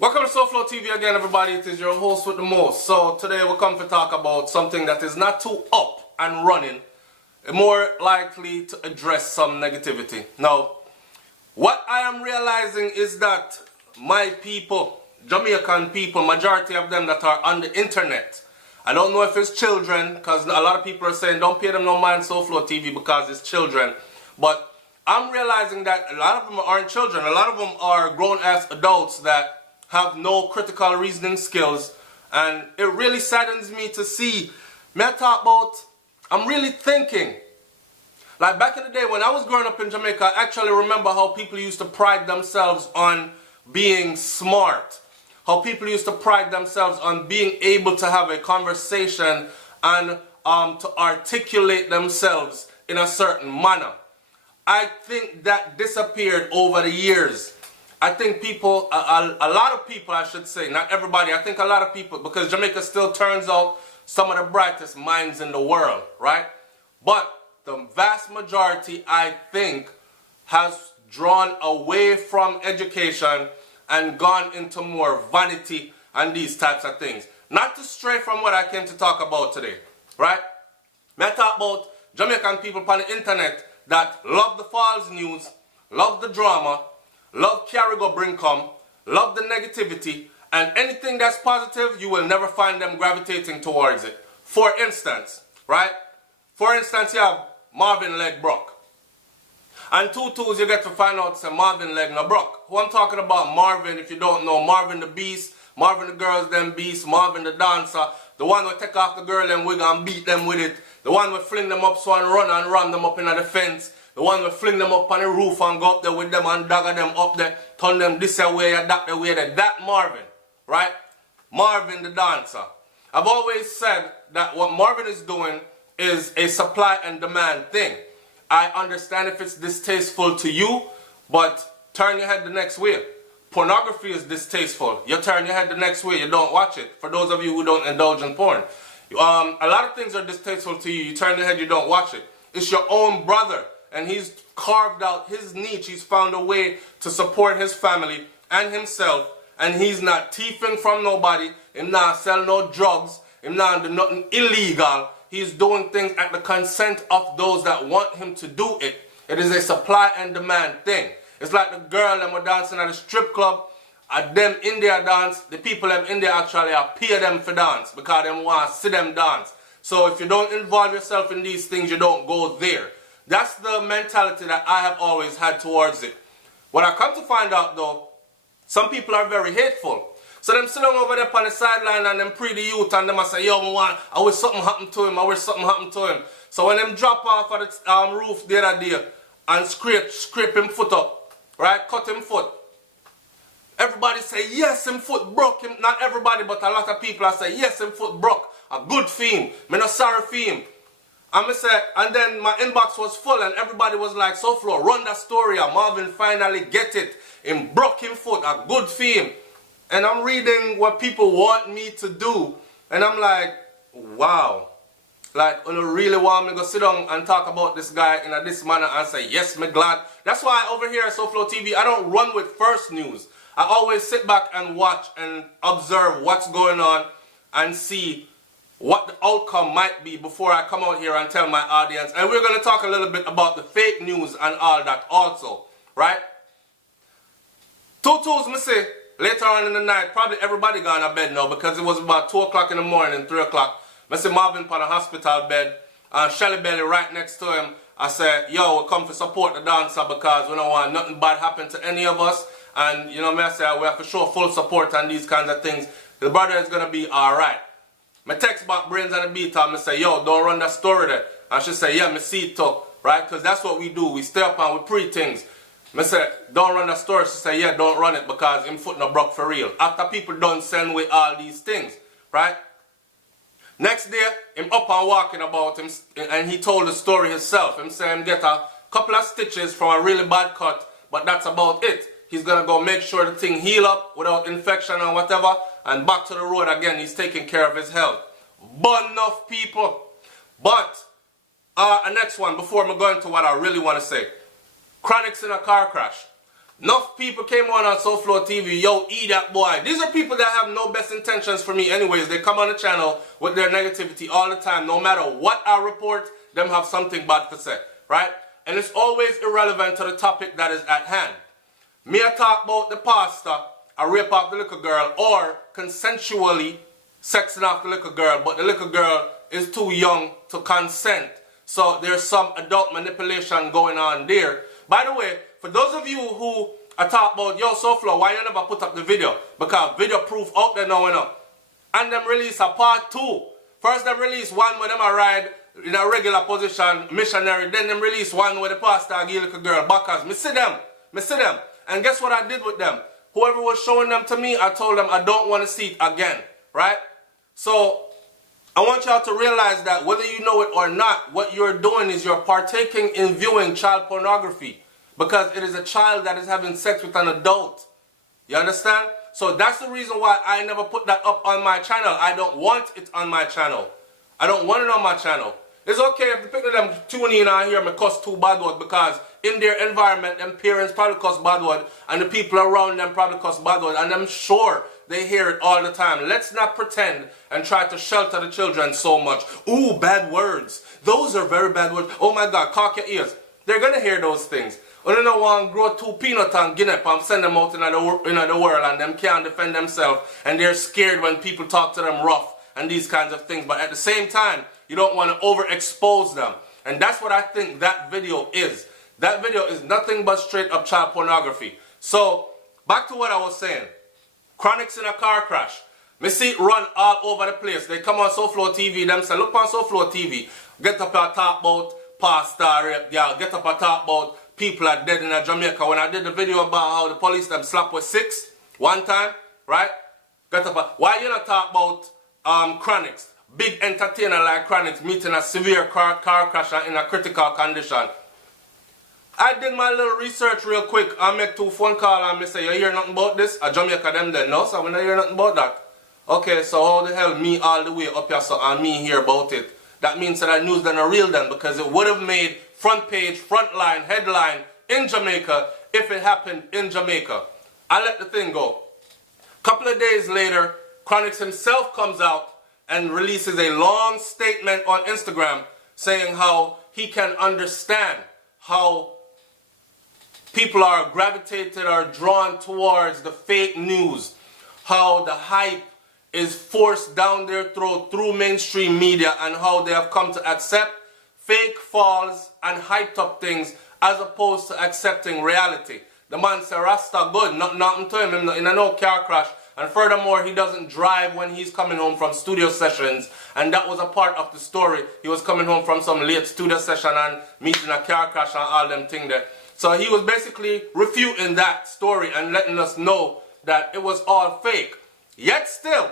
Welcome to SouFLoTV again, everybody. It is your host with the most. So today we come to talk about something that is not too up and running, more likely to address some negativity. Now, what I am realizing is that my people, Jamaican people, majority of them that are on the internet, I don't know if it's children, because a lot of people are saying don't pay them no mind SouFLoTV because it's children, but I'm realizing that a lot of them aren't children. A lot of them are grown-ass adults that have no critical reasoning skills, and it really saddens me to see. I'm really thinking, like back in the day when I was growing up in Jamaica, I actually remember how people used to pride themselves on being smart, how people used to pride themselves on being able to have a conversation and to articulate themselves in a certain manner. I think that disappeared over the years. I think people, a lot of people I should say, not everybody, I think a lot of people, because Jamaica still turns out some of the brightest minds in the world, right? But the vast majority, I think, has drawn away from education and gone into more vanity and these types of things. Not to stray from what I came to talk about today, right? I talk about Jamaican people on the internet that love the false news, love the drama, love carry go bring come, love the negativity, and anything that's positive, you will never find them gravitating towards it. For instance, right? For instance, you have Marvin leg broke. And tutus you get to find out say Marvin leg no broke. Who I'm talking about Marvin, if you don't know, Marvin the Beast, Marvin the Girls them Beast, Marvin the Dancer, the one who take off the girl and wig and beat them with it, the one who fling them up so and run them up in the fence, the one will fling them up on the roof and go up there with them and dagger them up there, turn them this way and that way. That Marvin, right? Marvin the Dancer. I've always said that what Marvin is doing is a supply and demand thing. I understand if it's distasteful to you, but turn your head the next way. Pornography is distasteful. You turn your head the next way, you don't watch it. For those of you who don't indulge in porn. A lot of things are distasteful to you. You turn your head, you don't watch it. It's your own brother. And he's carved out his niche. He's found a way to support his family and himself. And he's not thieving from nobody. He's not selling no drugs. He's not doing nothing illegal. He's doing things at the consent of those that want him to do it. It is a supply and demand thing. It's like the girl that were dancing at a strip club. At them in their dance, the people them in there actually pay them for dance because they want to see them dance. So if you don't involve yourself in these things, you don't go there. That's the mentality that I have always had towards it. What I come to find out though, some people are very hateful. So them sit down over there on the sideline and them pre the youth and them say, yo, I wish something happened to him, I wish something happened to him. So when them drop off of the roof the other day and scrape him foot up, right, cut him foot. Everybody say, yes, him foot broke. Not everybody, but a lot of people are say, yes, him foot broke. A good for him. Me not sorry for him. And then my inbox was full and everybody was like, SouFLo, run that story. Marvin finally get it. Him broke him foot. A good for him. And I'm reading what people want me to do. And I'm like, wow. Like, you really want me to go sit down and talk about this guy in this manner and say, yes, me glad. That's why over here at SouFLoTV, I don't run with first news. I always sit back and watch and observe what's going on and see what the outcome might be before I come out here and tell my audience. And we're going to talk a little bit about the fake news and all that also, right? Tutus, me say, later on in the night, probably everybody gone to bed now because it was about 2 o'clock in the morning, 3 o'clock. I see Marvin on a hospital bed and Shelly Belly right next to him. I said, yo, we come to support the dancer because we don't want nothing bad happen to any of us. And you know me, I say we have to show full support on these kinds of things. The brother is going to be alright. My text back brains on the beat and I say, yo, don't run that story there. And she say, yeah, me see it too, right? Because that's what we do. We stay up and we pre things. I say, don't run that story. She say, yeah, don't run it because him foot no broke for real. After people don't send away all these things, right? Next day, him up and walking about him and he told the story himself. Him say him get a couple of stitches from a really bad cut, but that's about it. He's going to go make sure the thing heal up without infection or whatever. And back to the road again, he's taking care of his health. But Nuff people. But, next one, before I go into what I really want to say. Chronics in a car crash. Enough people came on SouFLoTV, yo, eat that boy. These are people that have no best intentions for me anyways. They come on the channel with their negativity all the time. No matter what I report, them have something bad to say, right? And it's always irrelevant to the topic that is at hand. Me I talk about the pastor, I rape off the little girl, or consensually sexing off the little girl, but the little girl is too young to consent. So there's some adult manipulation going on there. By the way, for those of you who are talking about, yo, SouFlo, why you never put up the video? Because video proof out there now, you know. And them release a part 2. First them release one where them a ride in a regular position, missionary. Then them release one where the pastor give little girl backers. Me see them. And guess what I did with them? Whoever was showing them to me, I told them I don't want to see it again. Right? So I want y'all to realize that whether you know it or not, what you're doing is you're partaking in viewing child pornography. Because it is a child that is having sex with an adult. You understand? So that's the reason why I never put that up on my channel. I don't want it on my channel. I don't want it on my channel. It's okay if the people of them tune in and hear me cuss too bad word, because in their environment, them parents probably cuss bad word, and the people around them probably cuss bad word, and I'm sure they hear it all the time. Let's not pretend and try to shelter the children so much. Ooh, bad words. Those are very bad words. Oh my God, cock your ears. They're going to hear those things. When they don't want to grow 2 peanuts and guinea and send them out in the world, and them can't defend themselves, and they're scared when people talk to them rough and these kinds of things. But at the same time, you don't want to overexpose them. And that's what I think that video is. That video is nothing but straight up child pornography. So, back to what I was saying. Chronics in a car crash. Me see it run all over the place. They come on SouFLoTV, them say, look on SouFLoTV. Get up and talk about pastor rape, yeah. Get up and talk about people are dead in Jamaica. When I did the video about how the police them slap with 6 one time, right? Get up. Why you not talk about Chronics? Big entertainer like Chronics meeting a severe car crash and in a critical condition. I did my little research real quick. I make 2 phone calls and me say, you hear nothing about this? A Jamaica them dead. No, so I don't hear nothing about that. Okay, so how the hell me all the way up here so and me hear about it? That means that I news than a real then, because it would have made front page, front line, headline in Jamaica if it happened in Jamaica. I let the thing go. Couple of days later, Chronics himself comes out and releases a long statement on Instagram saying how he can understand how people are gravitated or drawn towards the fake news, how the hype is forced down their throat through mainstream media, and how they have come to accept fake falls and hyped up things as opposed to accepting reality. The man said Rasta good, nothing to him in a no car crash, and furthermore he doesn't drive when he's coming home from studio sessions, and that was a part of the story. He was coming home from some late studio session and meeting a car crash and all them things there. So he was basically refuting that story and letting us know that it was all fake. Yet still,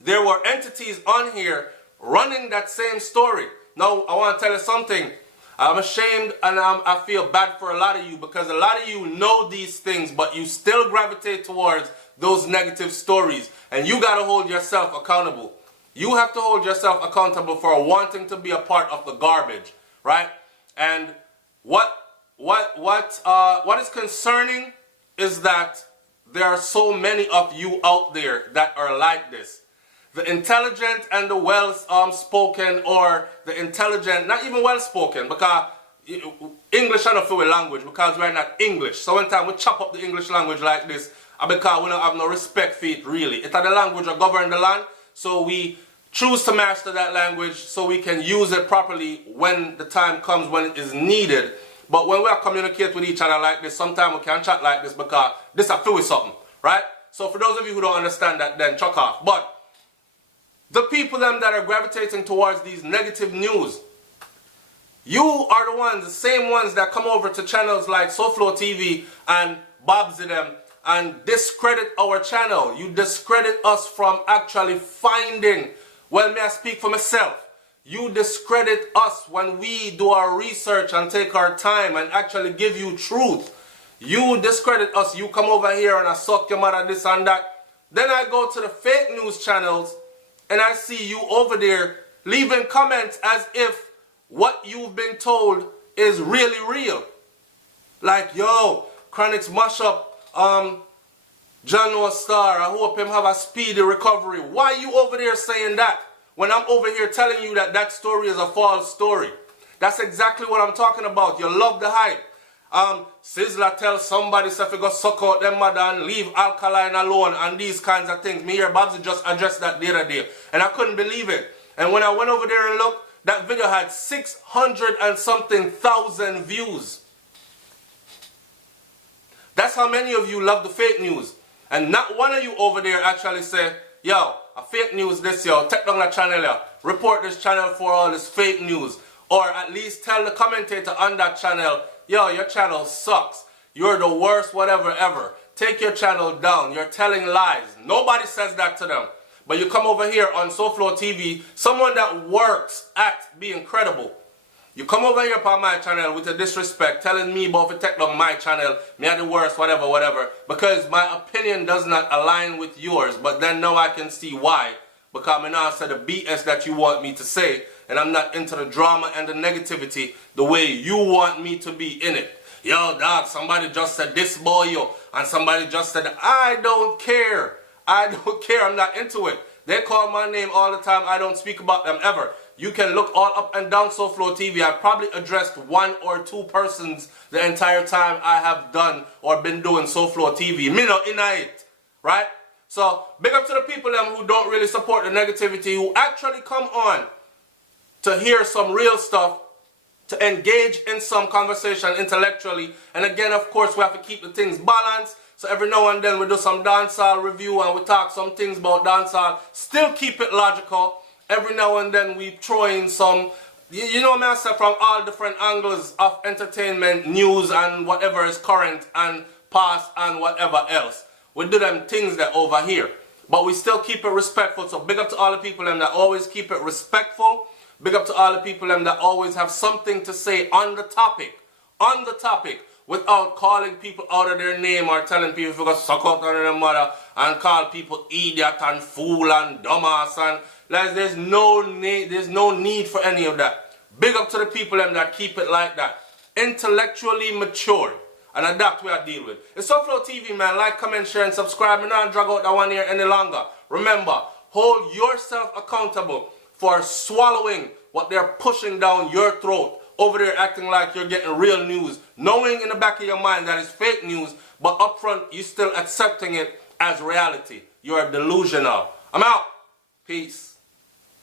there were entities on here running that same story. Now, I want to tell you something. I'm ashamed and I feel bad for a lot of you, because a lot of you know these things, but you still gravitate towards those negative stories. And you got to hold yourself accountable. You have to hold yourself accountable for wanting to be a part of the garbage, right? And what is concerning is that there are so many of you out there that are like this. The intelligent and the well-spoken, or the intelligent, not even well-spoken, because English is not a language, because we're not English. So one time we chop up the English language like this, because we don't have no respect for it really. It's the language that governs the land, so we choose to master that language so we can use it properly when the time comes when it is needed. But when we communicate with each other like this, sometimes we can chat like this because this I feel with something, right? So for those of you who don't understand that, then chuck off. But the people them that are gravitating towards these negative news, you are the ones, the same ones that come over to channels like SouFLoTV and Bobsy them and discredit our channel. You discredit us from actually finding, well, may I speak for myself. You discredit us when we do our research and take our time and actually give you truth. You discredit us. You come over here and I suck your mother, this and that. Then I go to the fake news channels and I see you over there leaving comments as if what you've been told is really real. Like, yo, Chronix mash up John Noah Star. I hope him have a speedy recovery. Why are you over there saying that when I'm over here telling you that that story is a false story? That's exactly what I'm talking about. You love the hype. Sizzler tell somebody if you go suck out them mother and leave Alkaline alone and these kinds of things. Me here, Babsy just addressed that the other day. And I couldn't believe it. And when I went over there and looked, that video had 600 and something thousand views. That's how many of you love the fake news. And not one of you over there actually say, yo, a fake news this, yo, take down the channel, yo. Report this channel for all this fake news. Or at least tell the commentator on that channel, yo, your channel sucks. You're the worst whatever ever. Take your channel down. You're telling lies. Nobody says that to them. But you come over here on SouFLoTV, someone that works at being credible. You come over here on my channel with a disrespect, telling me about to take down my channel, me are the worst, whatever, whatever. Because my opinion does not align with yours. But then now I can see why. Because I now said the BS that you want me to say. And I'm not into the drama and the negativity the way you want me to be in it. Yo, dog, somebody just said this boy, yo. And somebody just said, I don't care. I don't care. I'm not into it. They call my name all the time. I don't speak about them ever. You can look all up and down SouFLoTV. I've probably addressed 1 or 2 persons the entire time I have done or been doing SouFLoTV. Me not in it. Right? So, big up to the people them who don't really support the negativity, who actually come on to hear some real stuff, to engage in some conversation intellectually. And again, of course, we have to keep the things balanced. So every now and then we do some dancehall review and we talk some things about dancehall. Still keep it logical. Every now and then we throw in some, you know what I say, from all different angles of entertainment, news and whatever is current and past and whatever else. We do them things that over here. But we still keep it respectful. So big up to all the people that always keep it respectful. Big up to all the people that always have something to say on the topic. On the topic. Without calling people out of their name or telling people if you go suck out on their mother and call people idiot and fool and dumbass and like, there's no need for any of that. Big up to the people that keep it like that. Intellectually mature. And that's what I deal with. It's SouFLoTV, man. Like, comment, share, and subscribe. And not drag out that one here any longer. Remember, hold yourself accountable for swallowing what they're pushing down your throat. Over there acting like you're getting real news. Knowing in the back of your mind that it's fake news. But up front, you're still accepting it as reality. You're delusional. I'm out. Peace.